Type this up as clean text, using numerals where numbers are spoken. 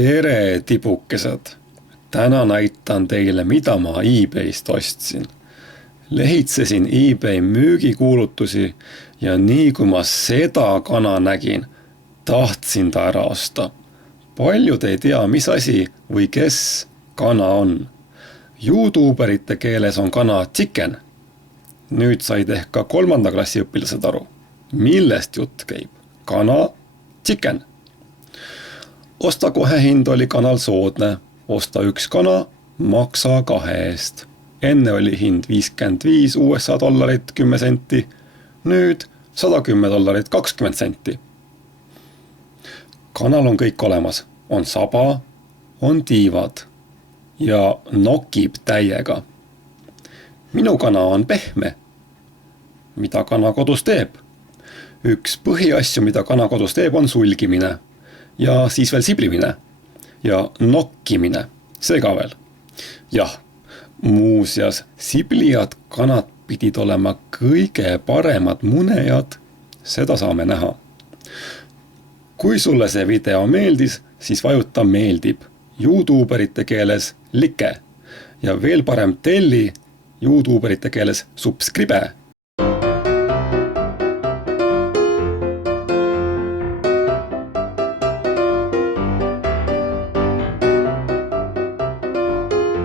Tere, tibukesed! Täna näitan teile, mida ma eBayst ostsin. Lehitsesin eBay müügikuulutusi ja nii kui ma seda kana nägin, tahtsin ta ära osta. Paljud ei tea, mis asi või kes kana on. YouTuberite keeles on kana chicken. Nüüd said ehk ka 3. klassi õpilased aru. Millest jutt käib? Kana chicken. Osta kohe hind oli kanal soodne. Osta üks kana, maksa 2 eest. Enne oli hind $55 USA 10 senti. Nüüd $110 20 senti. Kanal on kõik olemas. On saba, on tiivad ja nokib täiega. Minu kana on pehme. Mida kana kodus teeb? Üks põhiasju, mida kana kodus teeb, on sulgimine. Ja siis veel siblimine. Ja nokkimine. See ka veel. Jah, muuseas, sibliad kanad pidid olema kõige paremad munejad. Seda saame näha. Kui sulle see video meeldis, siis vajuta meeldib. YouTuberite keeles like. Ja veel parem telli YouTuberite keeles subscribe.